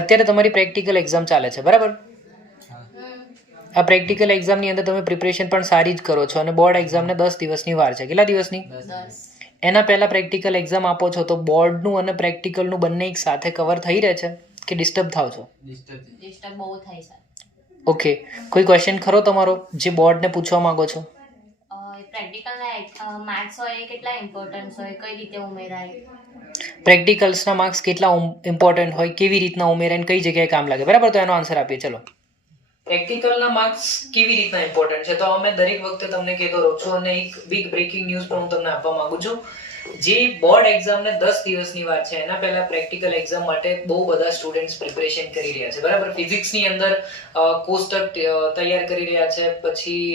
અત્યારે તમારી practical exam ચાલે છે બરાબર? આ પ્રેક્ટિકલ એક્ઝામની અંદર તમે પ્રિપરેશન પણ સારી જ કરો છો અને બોર્ડ એક્ઝામને 10 દિવસની વાર છે. કેટલા દિવસની? 10. એના પહેલાં પ્રેક્ટિકલ એક્ઝામ આપો છો તો બોર્ડનું અને પ્રેક્ટિકલનું બંને એક સાથે કવર થઈ રહે છે કે ડિસ્ટર્બ થાવ છો? ડિસ્ટર્બ બહુ થાય છે. ઓકે, કોઈ ક્વેશ્ચન ખરો તમારો જે બોર્ડને પૂછવા માંગો છો? પ્રેક્ટિકલના માર્ક્સ હોય એ કેટલા ઇમ્પોર્ટન્ટ હોય, કઈ રીતે ઉમેરાય? પ્રેક્ટિકલ્સના માર્ક્સ કેટલા ઇમ્પોર્ટન્ટ હોય, કેવી રીતના ઉમેરાય અને કઈ જગ્યાએ કામ લાગે, બરાબર? તો એનો આન્સર આપીએ. ચલો, પ્રેક્ટિકલના માર્ક્સ કેવી રીતના ઇમ્પોર્ટન્ટ છે તો અમે દરેક વખતે તમને કહેતો રહું છું અને એક બિગ બ્રેકિંગ ન્યૂઝ પણ હું તમને આપવા માંગુ છું. જે બોર્ડ એક્ઝામને 10 દિવસની વાર છે એના પહેલા પ્રેક્ટિકલ એક્ઝામ માટે બહુ બધા સ્ટુડન્ટ્સ પ્રિપરેશન કરી રહ્યા છે, બરાબર? ફિઝિક્સની અંદર કોષ્ટક તૈયાર કરી રહ્યા છે, પછી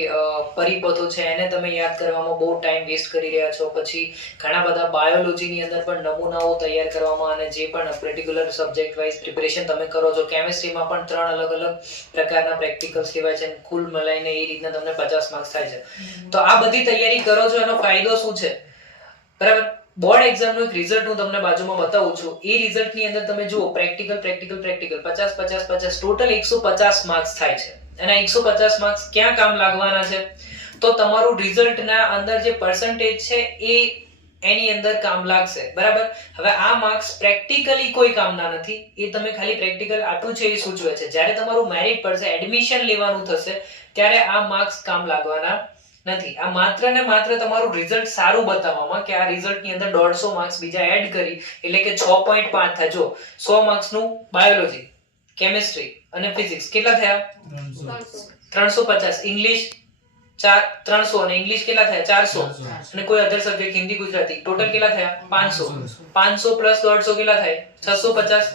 પરિપથો છે એને તમે યાદ કરવામાં બહુ ટાઈમ વેસ્ટ કરી રહ્યા છો, પછી ઘણા બધા બાયોલોજીની અંદર પણ નમૂનાઓ તૈયાર કરવામાં અને જે પણ પર્ટિક્યુલર સબ્જેક્ટ વાઇઝ પ્રિપરેશન તમે કરો છો. કેમિસ્ટ્રીમાં પણ 3 અલગ અલગ પ્રકારના પ્રેક્ટિકલ્સ લેવાય છે, કુલ મળીને એ રીતના તમને 50 માર્ક્સ થાય છે. તો આ બધી તૈયારી કરો છો એનો ફાયદો શું છે, બરાબર? બોર્ડ એક્ઝામનું એક રિઝલ્ટ હું તમને બાજુમાં બતાવું છું. એ રિઝલ્ટની અંદર તમે જુઓ પ્રેક્ટિકલ 50 ટોટલ 150 માર્ક્સ થાય છે. અને 150 માર્ક્સ ક્યાં કામ લાગવાના છે તો તમારું રિઝલ્ટના અંદર જે પર્સન્ટેજ છે એ એની અંદર કામ લાગશે, બરાબર? હવે આ માર્ક્સ પ્રેક્ટિકલી કોઈ કામના નથી, એ તમે ખાલી પ્રેક્ટિકલ આટલું છે એ સૂચવે છે. જ્યારે તમારું મેરિટ પડશે, એડમિશન લેવાનું થશે ત્યારે આ માર્ક્સ કામ લાગવાના નથી. આ માત્ર ને માત્ર તમારું રિઝલ્ટ સારું બતાવવામાં કે આ રિઝલ્ટની અંદર 150 માર્ક્સ બીજા એડ કરી એટલે કે 6.5 થાય. જો 100 માર્ક્સનું બાયોલોજી, કેમિસ્ટ્રી અને ફિઝિક્સ કેટલા થયા? 350. ઇંગ્લિશ 300 અને ઇંગ્લિશ કેટલા થયા? 400 અને કોઈ અધર સબ્જેક્ટ હિન્દી ગુજરાતી ટોટલ કેટલા થયા? 500. 500 પ્લસ 150 કેટલા થાય? 650.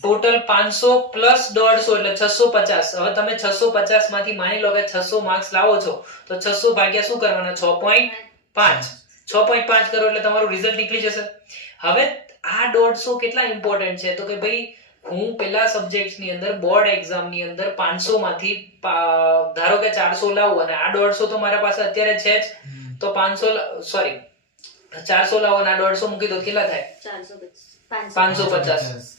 ટોટલ 500 પ્લસ 150 એટલે 650. હવે તમે 650 માંથી માની લો કે 600 માર્ક્સ લાવો છો તો 600 ભાગ્યા શું કરવાના? 6.5. 6.5 કરો એટલે તમારું રિઝલ્ટ નીકળી જશે. હવે આ 150 કેટલા ઇમ્પોર્ટન્ટ છે તો કે ભાઈ હું પેલા સબ્જેક્ટ્સની અંદર બોર્ડ એક્ઝામની અંદર 500 માંથી ધારો કે 400 લાવું અને આ 150 તો મારા પાસે અત્યારે છે જ, તો 400 લાવો અને આ 150 મૂકી દો, કેટલા થાય? 550.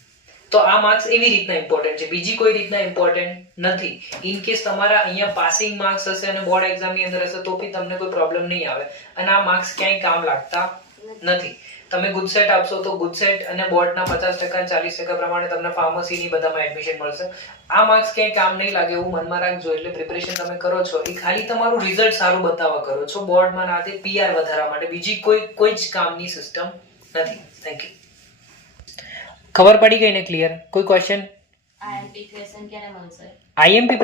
તો આ માર્ક્સ એવી રીતના ઇમ્પોર્ટન્ટ છે, બીજી કોઈ રીતના ઇમ્પોર્ટન્ટ નથી. ઇન કેસ તમારા અહીંયા પાસિંગ માર્ક્સ હશે અને બોર્ડ એક્ઝામની અંદર હશે તો બી તમને કોઈ પ્રોબ્લેમ નહીં આવે અને આ માર્ક્સ ક્યાંય કામ લાગતા નથી. તમે ગુજસેટ આપશો તો ગુજસેટ અને બોર્ડના 50% 40% પ્રમાણે તમને ફાર્મસીની બધામાં એડમિશન મળશે. આ માર્ક્સ ક્યાંય કામ નહીં લાગે એવું મનમાં રાખજો. એટલે પ્રિપરેશન તમે કરો છો એ ખાલી તમારું રિઝલ્ટ સારું બતાવવા કરો છો, બોર્ડમાં નાતે PR વધારવા માટે, બીજી કોઈ જ કામની સિસ્ટમ નથી. Thank you. ખબર પડી ગઈ ને? ક્લિયર? કોઈ ક્વેશ્ચન? આઈએમપી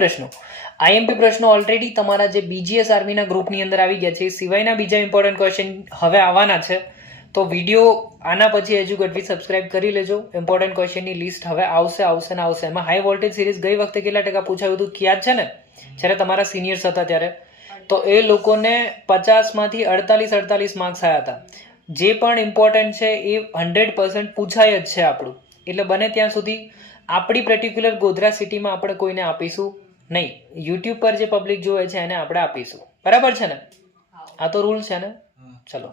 પ્રશ્નો ઓલરેડી તમારા જે BGS આર્મીના ગ્રુપની અંદર આવી ગયા છે. એ સિવાયના બીજા ઇમ્પોર્ટન્ટ ક્વેશ્ચન હવે આવવાના છે, તો વિડીયો આના પછી એજ્યુકેટવી સબસ્ક્રાઇબ કરી લેજો. ઇમ્પોર્ટન્ટ ક્વેશ્ચનની લિસ્ટ હવે આવશે. એમાં હાઈ વોલ્ટેજ સિરીઝ ગઈ વખતે કેટલા ટકા પૂછાયું હતું યાદ છે ને, જ્યારે તમારા સિનિયર્સ હતા ત્યારે? તો એ લોકોને 50 માંથી 48 માર્ક્સ આવ્યા હતા. જે પણ ઇમ્પોર્ટન્ટ છે એ 100% પૂછાય જ છે આપણું. એટલે બને ત્યાં સુધી આપણી પર્ટિક્યુલર ગોધરા સિટીમાં આપણે કોઈને આપીશું નહીં. યુટ્યુબ પર જે પબ્લિક જોવે છે એને આપણે આપીશું, બરાબર છે ને? આ તો રૂલ છે ને? ચલો.